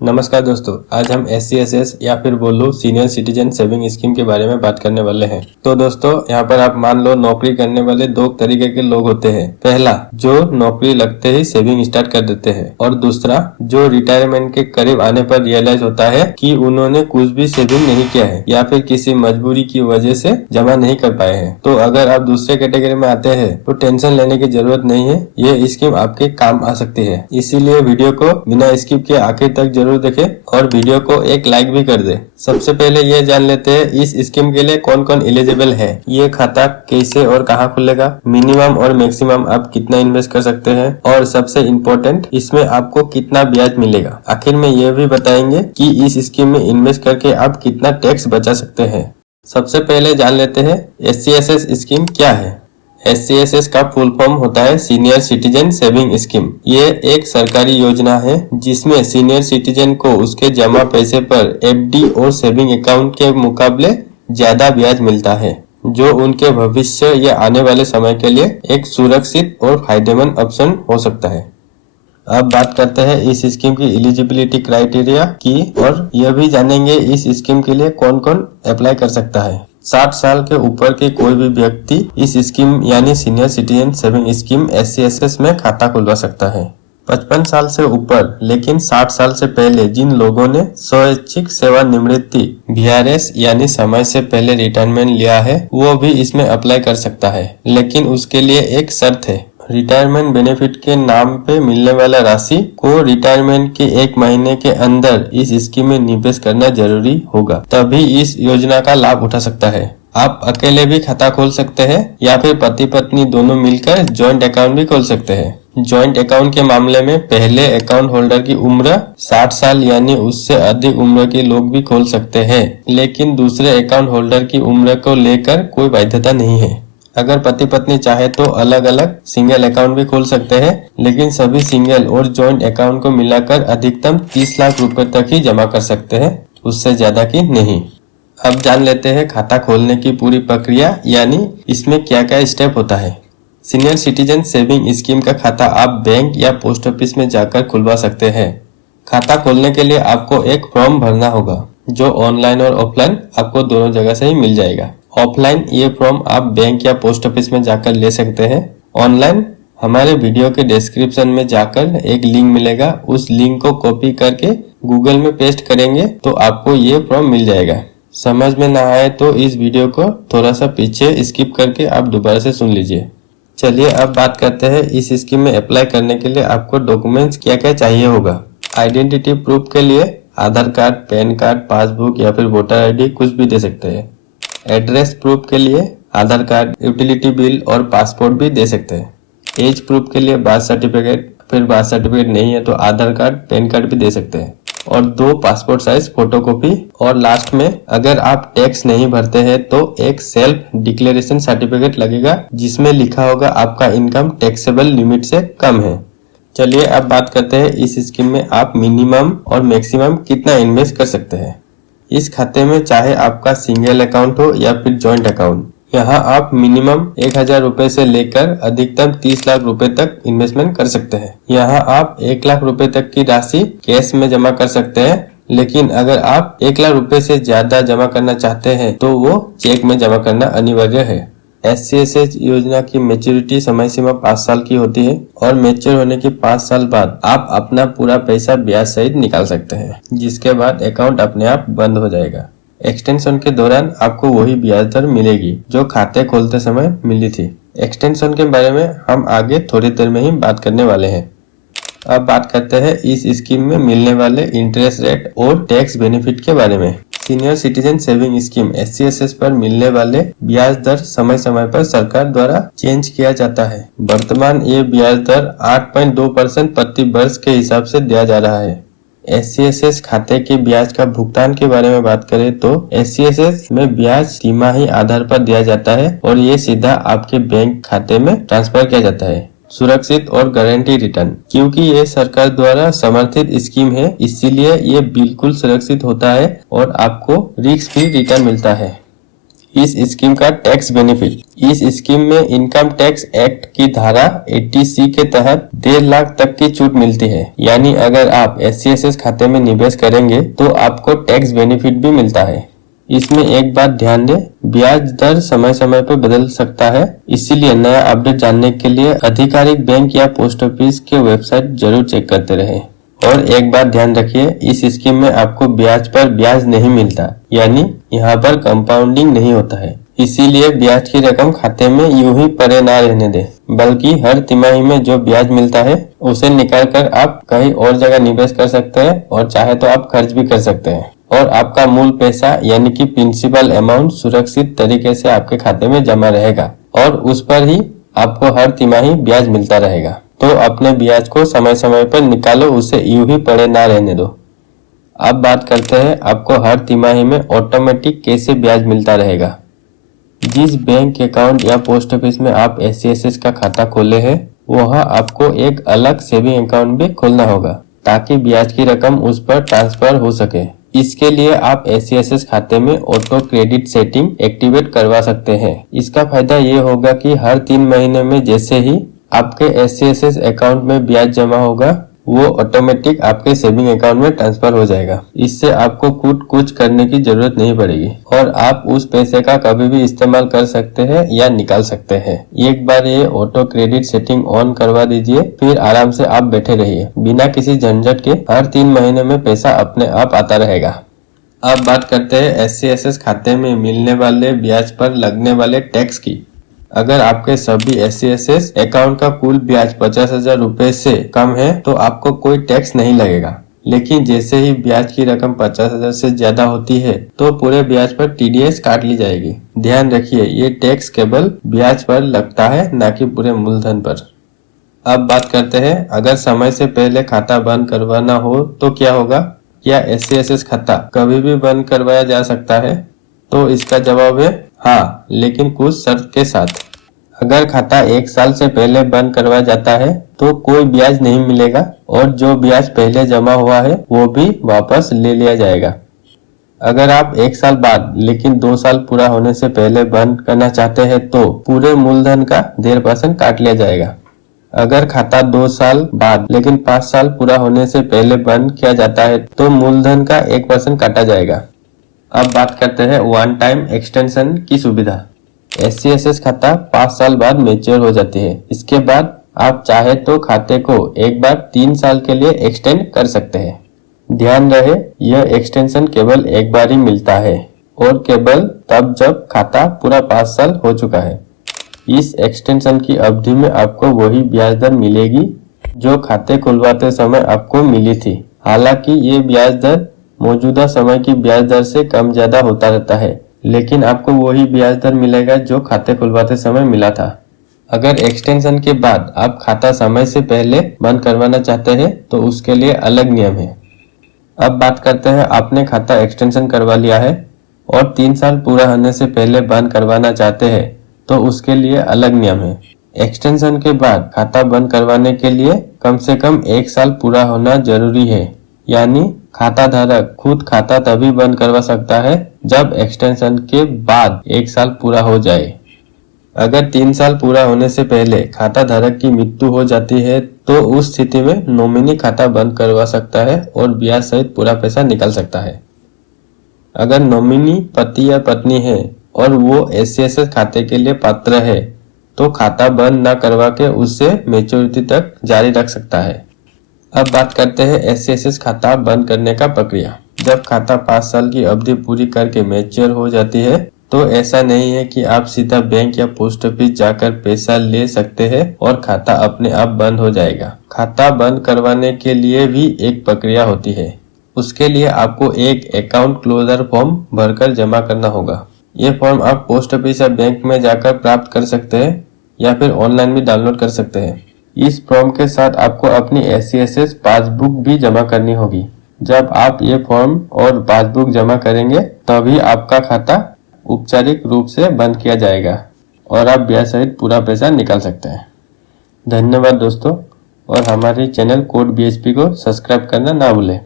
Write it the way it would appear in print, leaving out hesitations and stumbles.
नमस्कार दोस्तों, आज हम SCSS या फिर बोलो सीनियर सिटीजन सेविंग स्कीम के बारे में बात करने वाले हैं। तो दोस्तों, यहाँ पर आप मान लो नौकरी करने वाले दो तरीके के लोग होते हैं। पहला, जो नौकरी लगते ही सेविंग स्टार्ट कर देते हैं, और दूसरा जो रिटायरमेंट के करीब आने पर रियलाइज होता है कि उन्होंने कुछ भी सेविंग नहीं किया है या फिर किसी मजबूरी की वजह से जमा नहीं कर पाए हैं। तो अगर आप दूसरे कैटेगरी में आते हैं तो टेंशन लेने की जरूरत नहीं है, ये स्कीम आपके काम आ सकती है। इसीलिए वीडियो को बिना स्किप के आखिर तक जरूर देखें और वीडियो को एक लाइक भी कर दे। सबसे पहले ये जान लेते हैं इस स्कीम के लिए कौन कौन एलिजिबल है। ये खाता कैसे और कहाँ खुलेगा, मिनिमम और मैक्सिमम आप कितना इन्वेस्ट कर सकते हैं, और सबसे इम्पोर्टेंट इसमें आपको कितना ब्याज मिलेगा। आखिर में ये भी बताएंगे कि इस स्कीम में इन्वेस्ट करके आप कितना टैक्स बचा सकते हैं। सबसे पहले जान लेते हैं SCSS स्कीम क्या है। SCSS का फुल फॉर्म होता है सीनियर सिटीजन सेविंग स्कीम। ये एक सरकारी योजना है जिसमें सीनियर सिटीजन को उसके जमा पैसे पर FD और सेविंग अकाउंट के मुकाबले ज्यादा ब्याज मिलता है, जो उनके भविष्य या आने वाले समय के लिए एक सुरक्षित और फायदेमंद ऑप्शन हो सकता है। अब बात करते हैं इस स्कीम की एलिजिबिलिटी क्राइटेरिया की, और यह भी जानेंगे इस स्कीम के लिए कौन कौन अप्लाई कर सकता है। 60 साल के ऊपर के कोई भी व्यक्ति इस स्कीम यानी senior citizen saving scheme SCSS में खाता खुलवा सकता है। 55 साल से ऊपर लेकिन 60 साल से पहले जिन लोगों ने स्वैच्छिक सेवानिवृत्ति VRS यानी समय से पहले रिटायरमेंट लिया है, वो भी इसमें अप्लाई कर सकता है, लेकिन उसके लिए एक शर्त है। रिटायरमेंट बेनिफिट के नाम पे मिलने वाला राशि को रिटायरमेंट के 1 महीने के अंदर इस स्कीम में निवेश करना जरूरी होगा, तभी इस योजना का लाभ उठा सकता है। आप अकेले भी खाता खोल सकते हैं या फिर पति पत्नी दोनों मिलकर जॉइंट अकाउंट भी खोल सकते हैं। जॉइंट अकाउंट के मामले में पहले अकाउंट होल्डर की उम्र 60 साल यानी उससे अधिक उम्र के लोग भी खोल सकते हैं, लेकिन दूसरे अकाउंट होल्डर की उम्र को लेकर कोई बाध्यता नहीं है। अगर पति पत्नी चाहे तो अलग अलग सिंगल अकाउंट भी खोल सकते हैं, लेकिन सभी सिंगल और जॉइंट अकाउंट को मिलाकर अधिकतम 30 लाख रुपए तक ही जमा कर सकते हैं, उससे ज्यादा की नहीं। अब जान लेते हैं खाता खोलने की पूरी प्रक्रिया, यानी इसमें क्या क्या स्टेप होता है। सीनियर सिटीजन सेविंग स्कीम का खाता आप बैंक या पोस्ट ऑफिस में जाकर खुलवा सकते हैं। खाता खोलने के लिए आपको एक फॉर्म भरना होगा, जो ऑनलाइन और ऑफलाइन आपको दोनों जगह से ही मिल जाएगा। ऑफलाइन ये फॉर्म आप बैंक या पोस्ट ऑफिस में जाकर ले सकते हैं। ऑनलाइन हमारे वीडियो के डिस्क्रिप्शन में जाकर एक लिंक मिलेगा, उस लिंक को कॉपी करके गूगल में पेस्ट करेंगे तो आपको ये फॉर्म मिल जाएगा। समझ में ना आए तो इस वीडियो को थोड़ा सा पीछे स्किप करके आप दोबारा से सुन लीजिए। चलिए अब बात करते हैं इस स्कीम में अप्लाई करने के लिए आपको डॉक्यूमेंट्स क्या क्या चाहिए होगा। आइडेंटिटी प्रूफ के लिए आधार कार्ड, पैन कार्ड, पासबुक या फिर वोटर ID कुछ भी दे सकते हैं। एड्रेस प्रूफ के लिए आधार कार्ड, यूटिलिटी बिल और पासपोर्ट भी दे सकते हैं। एज प्रूफ के लिए बर्थ सर्टिफिकेट, फिर बर्थ सर्टिफिकेट नहीं है तो आधार कार्ड, पैन कार्ड भी दे सकते हैं, और 2 पासपोर्ट साइज फोटोकॉपी। और लास्ट में अगर आप टैक्स नहीं भरते हैं तो एक सेल्फ डिक्लेरेशन सर्टिफिकेट लगेगा, जिसमें लिखा होगा आपका इनकम टैक्सेबल लिमिट से कम है। चलिए अब बात करते हैं इस स्कीम में आप मिनिमम और मैक्सिमम कितना इन्वेस्ट कर सकते हैं। इस खाते में चाहे आपका सिंगल अकाउंट हो या फिर जॉइंट अकाउंट, यहाँ आप मिनिमम 1000 रुपए से लेकर अधिकतम 30 लाख रुपए तक इन्वेस्टमेंट कर सकते हैं। यहाँ आप 1 लाख रुपए तक की राशि कैश में जमा कर सकते हैं, लेकिन अगर आप 1 लाख रुपए से ज्यादा जमा करना चाहते हैं तो वो चेक में जमा करना अनिवार्य है। SCSS योजना की मैच्योरिटी समय सीमा 5 साल की होती है, और मैच्योर होने के 5 साल बाद आप अपना पूरा पैसा ब्याज सहित निकाल सकते हैं, जिसके बाद अकाउंट अपने आप बंद हो जाएगा। एक्सटेंशन के दौरान आपको वही ब्याज दर मिलेगी जो खाते खोलते समय मिली थी। एक्सटेंशन के बारे में हम आगे थोड़ी देर में ही बात करने वाले हैं। अब बात करते हैं इस स्कीम में मिलने वाले इंटरेस्ट रेट और टैक्स बेनिफिट के बारे में। Senior citizen saving scheme SCSS पर मिलने वाले ब्याज दर समय समय पर सरकार द्वारा चेंज किया जाता है। वर्तमान ये ब्याज दर 8.2% प्रति वर्ष के हिसाब से दिया जा रहा है। SCSS खाते के ब्याज का भुगतान के बारे में बात करें तो SCSS में ब्याज तिमाही आधार पर दिया जाता है, और ये सीधा आपके बैंक खाते में ट्रांसफर किया जाता है। सुरक्षित और गारंटी रिटर्न, क्योंकि ये सरकार द्वारा समर्थित स्कीम है, इसीलिए ये बिल्कुल सुरक्षित होता है और आपको रिस्क फ्री रिटर्न मिलता है। इस स्कीम का टैक्स बेनिफिट। इस स्कीम में इनकम टैक्स एक्ट की धारा 80C के तहत 1.5 लाख तक की छूट मिलती है। यानी अगर आप SCSS खाते में निवेश करेंगे तो आपको टैक्स बेनिफिट भी मिलता है। इसमें एक बात ध्यान दें, ब्याज दर समय समय पर बदल सकता है, इसीलिए नया अपडेट जानने के लिए आधिकारिक बैंक या पोस्ट ऑफिस के वेबसाइट जरूर चेक करते रहें। और एक बात ध्यान रखिए, इस स्कीम में आपको ब्याज पर ब्याज नहीं मिलता, यानी यहाँ पर कंपाउंडिंग नहीं होता है। इसीलिए ब्याज की रकम खाते में यूं ही पड़े ना रहने दें, बल्कि हर तिमाही में जो ब्याज मिलता है उसे निकाल कर आप कहीं और जगह निवेश कर सकते हैं और चाहे तो आप खर्च भी कर सकते हैं। और आपका मूल पैसा यानी कि प्रिंसिपल अमाउंट सुरक्षित तरीके से आपके खाते में जमा रहेगा और उस पर ही आपको हर तिमाही ब्याज मिलता रहेगा। तो अपने ब्याज को समय समय पर निकालो, उसे यूं ही पड़े ना रहने दो। अब बात करते हैं आपको हर तिमाही में ऑटोमेटिक कैसे ब्याज मिलता रहेगा। जिस बैंक अकाउंट या पोस्ट ऑफिस में आप SCSS का खाता खोले हैं, वहां आपको एक अलग सेविंग अकाउंट भी खोलना होगा ताकि ब्याज की रकम उस पर ट्रांसफर हो सके। इसके लिए आप SCSS खाते में ऑटो क्रेडिट सेटिंग एक्टिवेट करवा सकते हैं। इसका फायदा ये होगा कि हर 3 महीने में जैसे ही आपके SCSS अकाउंट में ब्याज जमा होगा, वो ऑटोमेटिक आपके सेविंग अकाउंट में ट्रांसफर हो जाएगा। इससे आपको खुद कुछ करने की जरूरत नहीं पड़ेगी और आप उस पैसे का कभी भी इस्तेमाल कर सकते हैं या निकाल सकते हैं। एक बार ये ऑटो क्रेडिट सेटिंग ऑन करवा दीजिए, फिर आराम से आप बैठे रहिए, बिना किसी झंझट के हर 3 महीने में पैसा अपने आप आता रहेगा। अब बात करते हैं SCSS खाते में मिलने वाले ब्याज पर लगने वाले टैक्स की। अगर आपके सभी SCSS अकाउंट का कुल ब्याज 50,000 रुपए से कम है तो आपको कोई टैक्स नहीं लगेगा। लेकिन जैसे ही ब्याज की रकम 50,000 से ज्यादा होती है तो पूरे ब्याज पर TDS काट ली जाएगी। ध्यान रखिए, ये टैक्स केवल ब्याज पर लगता है, न कि पूरे मूलधन पर। अब बात करते हैं, अगर समय से पहले खाता बंद करवाना हो तो क्या होगा। क्या SCSS खाता कभी भी बंद करवाया जा सकता है? तो इसका जवाब है हाँ, लेकिन कुछ शर्त के साथ। अगर खाता 1 साल से पहले बंद करवाया जाता है तो कोई ब्याज नहीं मिलेगा और जो ब्याज पहले जमा हुआ है वो भी वापस ले लिया जाएगा। अगर आप 1 साल बाद लेकिन 2 साल पूरा होने से पहले बंद करना चाहते हैं तो पूरे मूलधन का 1.5% काट लिया जाएगा। अगर खाता 2 साल बाद लेकिन 5 साल पूरा होने से पहले बंद किया जाता है तो मूलधन का 1% काटा जाएगा। अब बात करते हैं वन टाइम एक्सटेंशन की सुविधा। SCSS खाता 5 साल बाद मैच्योर हो जाती है। इसके बाद आप चाहे तो खाते को एक बार 3 साल के लिए एक्सटेंड कर सकते हैं। ध्यान रहे, यह एक्सटेंशन केवल एक बार ही मिलता है और केवल तब जब खाता पूरा 5 साल हो चुका है। इस एक्सटेंशन की अवधि में आपको वही ब्याज दर मिलेगी जो खाते खुलवाते समय आपको मिली थी। हालांकि ये ब्याज दर मौजूदा समय की ब्याज दर से कम ज्यादा होता रहता है, लेकिन आपको वही ब्याज दर मिलेगा जो खाते खुलवाते समय मिला था। अगर एक्सटेंशन के बाद आप खाता समय से पहले बंद करवाना चाहते हैं तो उसके लिए अलग नियम है। अब बात करते हैं, आपने खाता एक्सटेंशन करवा लिया है और 3 साल पूरा होने से पहले बंद करवाना चाहते हैं तो उसके लिए अलग नियम है। एक्सटेंशन के बाद खाता बंद करवाने के लिए कम से कम 1 साल पूरा होना जरूरी है। यानी खाता धारक खुद खाता तभी बंद करवा सकता है जब एक्सटेंशन के बाद 1 साल पूरा हो जाए। अगर 3 साल पूरा होने से पहले खाता धारक की मृत्यु हो जाती है तो उस स्थिति में नॉमिनी खाता बंद करवा सकता है और ब्याज सहित पूरा पैसा निकाल सकता है। अगर नॉमिनी पति या पत्नी है और वो SCSS खाते के लिए पात्र है तो खाता बंद न करवा के उससे मैच्योरिटी तक जारी रख सकता है। अब बात करते हैं SCSS खाता बंद करने का प्रक्रिया। जब खाता 5 साल की अवधि पूरी करके मैच्योर हो जाती है तो ऐसा नहीं है कि आप सीधा बैंक या पोस्ट ऑफिस जाकर पैसा ले सकते हैं और खाता अपने आप बंद हो जाएगा। खाता बंद करवाने के लिए भी एक प्रक्रिया होती है। उसके लिए आपको एक अकाउंट क्लोजर फॉर्म भरकर जमा करना होगा। ये फॉर्म आप पोस्ट ऑफिस या बैंक में जाकर प्राप्त कर सकते हैं या फिर ऑनलाइन भी डाउनलोड कर सकते हैं। इस फॉर्म के साथ आपको अपनी SCSS पासबुक भी जमा करनी होगी। जब आप ये फॉर्म और पासबुक जमा करेंगे तभी आपका खाता औपचारिक रूप से बंद किया जाएगा और आप ब्याज सहित पूरा पैसा निकाल सकते हैं। धन्यवाद दोस्तों, और हमारे चैनल कोड BHP को सब्सक्राइब करना ना भूलें।